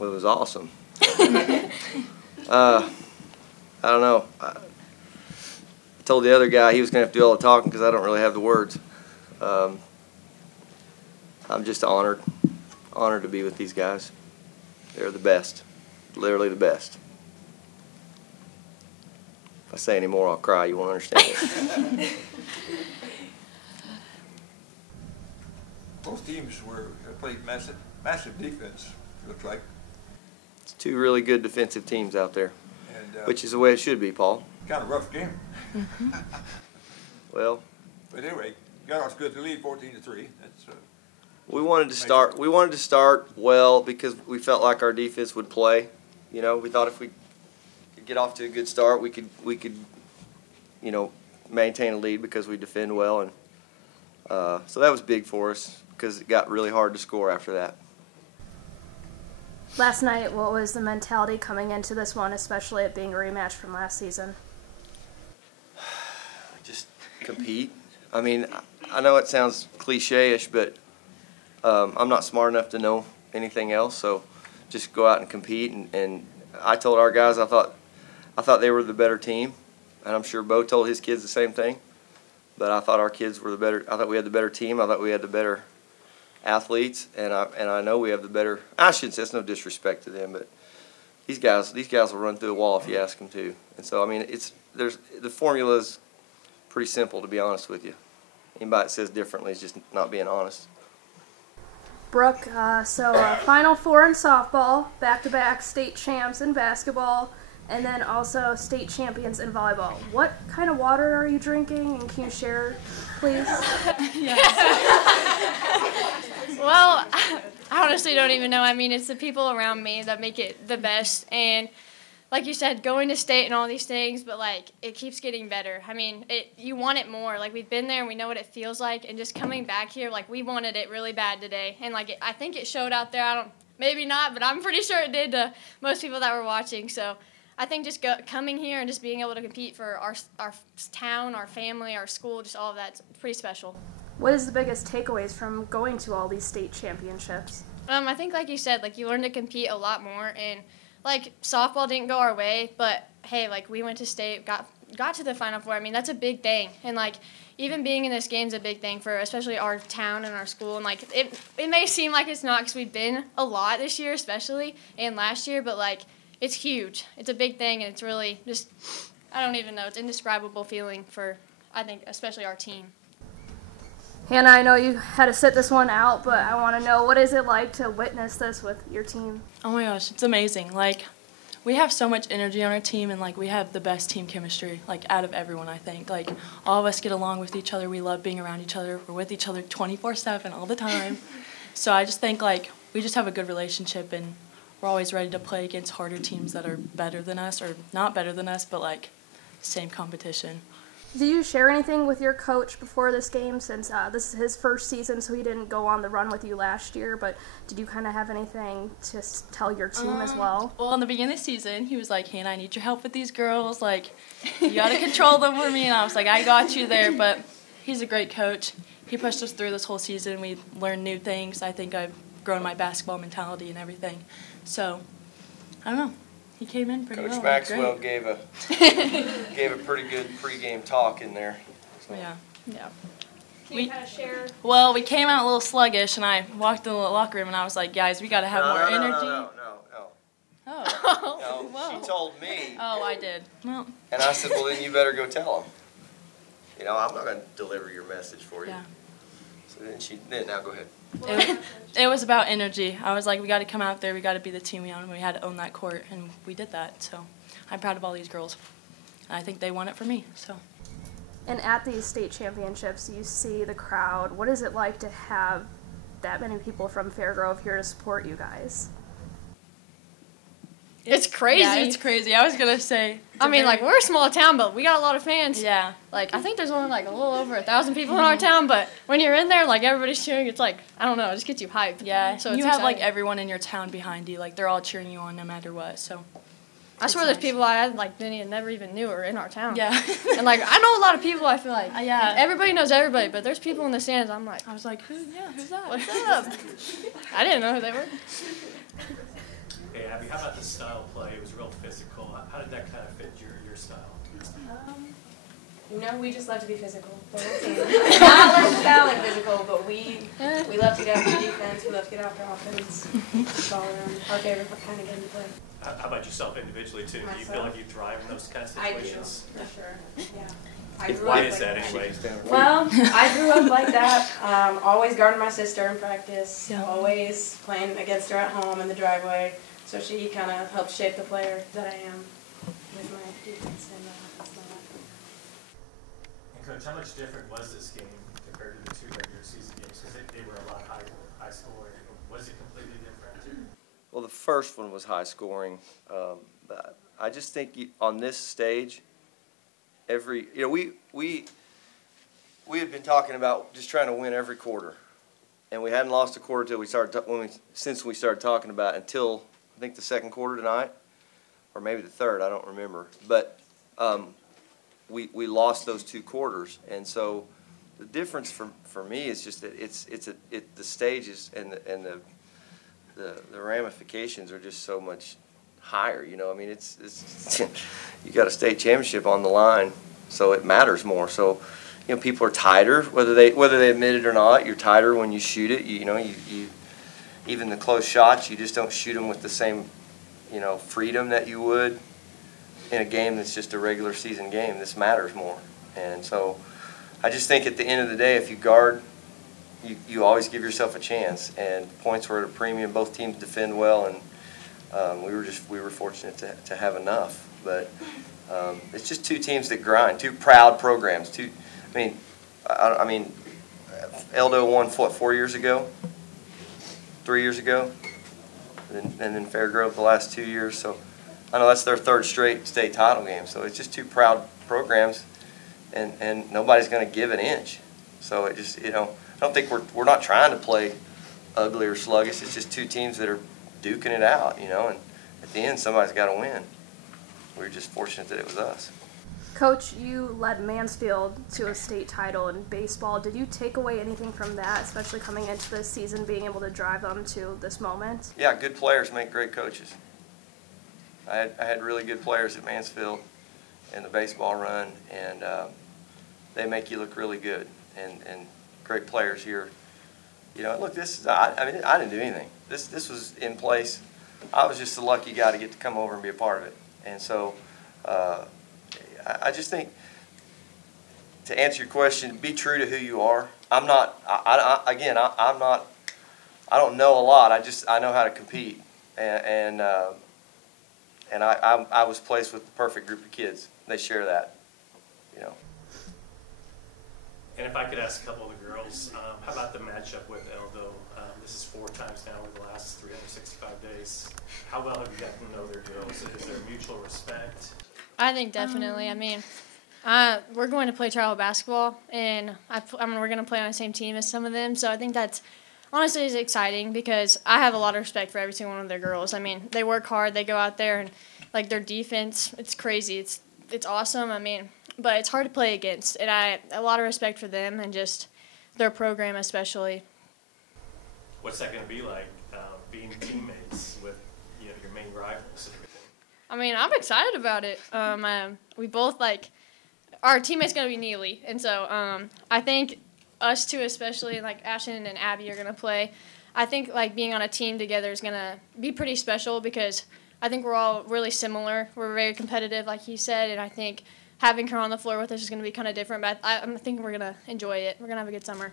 Well, it was awesome. I don't know. I told the other guy he was going to have to do all the talking because I don't really have the words. I'm just honored to be with these guys. They're the best, literally the best. If I say any more, I'll cry. You won't understand it. Both teams played massive defense, looks like. It's two really good defensive teams out there, And, which is the way it should be, Paul. kind of rough game. Well, But anyway, got off good to lead 14-3. That's we wanted to start well because we felt like our defense would play. You know, we thought if we could get off to a good start, we could you know, maintain a lead because we defend well, and so that was big for us because it got really hard to score after that. Last night, what was the mentality coming into this one, especially it being a rematch from last season? Just compete. I mean, I know it sounds cliche-ish, but I'm not smart enough to know anything else, so just go out and compete. And I told our guys I thought they were the better team, and I'm sure Bo told his kids the same thing. But I thought our kids were the better. I thought we had the better team. I thought we had the better athletes, and I know we have the better. I shouldn't say, it's no disrespect to them, but these guys will run through a wall if you ask them to. And so I mean, the formula is pretty simple, to be honest with you. Anybody that says differently is just not being honest. Brooke, Final Four in softball, back-to-back state champs in basketball, and then also state champions in volleyball. What kind of water are you drinking, and can you share, please? Well, I honestly don't even know. I mean, it's the people around me that make it the best. And like you said, going to state and all these things, but, like, it keeps getting better. I mean, you want it more. Like, we've been there and we know what it feels like. And just coming back here, like, we wanted it really bad today. And, like, I think it showed out there. Maybe not, but I'm pretty sure it did to most people that were watching. So I think just coming here and just being able to compete for our town, our family, our school, just all of that's pretty special. What is the biggest takeaways from going to all these state championships? I think, like you said, like, you learn to compete a lot more. And, like, softball didn't go our way, but, hey, like, we went to state, got to the Final Four. I mean, that's a big thing. And, like, even being in this game is a big thing for especially our town and our school. And, like, it may seem like it's not because we've been a lot this year especially and last year, but, like, it's huge. It's a big thing, and it's really just, I don't even know, it's indescribable feeling for, I think, especially our team. Hannah, I know you had to sit this one out, but I want to know, what is it like to witness this with your team? Oh my gosh, it's amazing. Like, we have so much energy on our team, and, like, we have the best team chemistry, like, out of everyone, I think. Like, all of us get along with each other. We love being around each other. We're with each other 24/7 all the time. So I just think, like, we just have a good relationship, and we're always ready to play against harder teams that are better than us, or not better than us, but, like, same competition. Did you share anything with your coach before this game, since this is his first season, so he didn't go on the run with you last year, but did you kind of have anything to tell your team as well? Well, in the beginning of the season, he was like, Hannah, I need your help with these girls. Like, you got to control them for me. And I was like, I got you there. But he's a great coach. He pushed us through this whole season. We learned new things. I think I've grown my basketball mentality and everything. So, I don't know. He came in pretty well. Coach Maxwell gave a pretty good pregame talk in there. So. Yeah. Can you kind of share? Well, we came out a little sluggish, and I walked in the locker room, and I was like, guys, we got to have more energy. No. Oh. No, she told me. Oh, I did. Well. And I said, well, then you better go tell them. You know, I'm not going to deliver your message for you. Yeah. So then now go ahead. It was about energy. I was like, we got to come out there. We got to be the team we own. We had to own that court, and we did that. So I'm proud of all these girls. And I think they won it for me. So. And at these state championships, you see the crowd. What is it like to have that many people from Fairgrove here to support you guys? It's crazy. Yeah, it's crazy. I was going to say. I mean, like, we're a small town, but we got a lot of fans. Yeah. Like, I think there's only, like, a little over 1,000 people in our town, but when you're in there, like, everybody's cheering. It's like, I don't know, it just gets you hyped. Yeah. So you it's have, exciting. like, everyone in your town behind you. Like, they're all cheering you on no matter what. So. I swear there's people I had, like, never even knew were in our town. Yeah. And, like, I know a lot of people, I feel like. Yeah. Like, everybody knows everybody, but there's people in the stands, I'm like, I was like, who's that? what's up? I didn't know who they were. how about the style of play? It was real physical. How did that kind of fit your style? We just love to be physical. The whole team. Not like style and physical, but we love to get after defense. We love to get after offense. It's all around our favorite kind of game to play. How about yourself individually too? Do you feel like you thrive in those kind of situations? I do, for sure. Yeah. Why is that anyway? Well, I grew up like that. Always guarding my sister in practice. Yeah. Always playing against her at home in the driveway. So she kind of helped shape the player that I am with my defense and offense. And Coach, how much different was this game compared to the 2 regular season games? Because they were a lot high scoring. Was it completely different? Well, the first one was high scoring. But I just think on this stage, we had been talking about just trying to win every quarter, and we hadn't lost a quarter since we started talking about it until I think the second quarter tonight, or maybe the third. I don't remember, but we lost those 2 quarters, and so the difference for me is just that the stages and the ramifications are just so much higher. I mean, it's you got a state championship on the line, so it matters more. So, people are tighter, whether they admit it or not. You're tighter when you shoot it. You even the close shots, you just don't shoot them with the same, freedom that you would in a game that's just a regular season game. This matters more, and so I just think at the end of the day, if you guard, you always give yourself a chance, and points were at a premium. Both teams defend well, and we were fortunate to have enough. But it's just 2 teams that grind, 2 proud programs. I mean, Eldo won 4 years ago, 3 years ago, and then Fairgrove the last 2 years. So I know that's their 3rd straight state title game. So it's just 2 proud programs, and nobody's going to give an inch. So it just I don't think we're not trying to play ugly or sluggish. It's just 2 teams that are duking it out, and at the end somebody's got to win. We were just fortunate that it was us. Coach, you led Mansfield to a state title in baseball. Did you take away anything from that, especially coming into this season, being able to drive them to this moment? Yeah, good players make great coaches. I had really good players at Mansfield in the baseball run, and they make you look really good. And great players here. Look, I didn't do anything. This was in place. I was just a lucky guy to get to come over and be a part of it. And so I just think, to answer your question, be true to who you are. I'm not. I'm not. I don't know a lot. I know how to compete, and I was placed with the perfect group of kids. They share that, And if I could ask a couple of the girls, how about the matchup with Eldo? This is 4 times now over the last 365 days. How well have you gotten to know their girls? Is there mutual respect? I think definitely. I mean, we're going to play travel basketball, and we're going to play on the same team as some of them. So I think that's honestly is exciting because I have a lot of respect for every single one of their girls. I mean, they work hard. They go out there and their defense. It's crazy. It's awesome. I mean, but it's hard to play against, and I a lot of respect for them and just their program especially. What's that going to be like, being teammates with your main rivals? I mean, I'm excited about it. We both our teammate's going to be Neely, and so I think us two especially, Ashton and Abby are going to play. I think being on a team together is going to be pretty special because I think we're all really similar. We're very competitive, like he said, and I think having her on the floor with us is going to be kind of different, but I think we're going to enjoy it. We're going to have a good summer.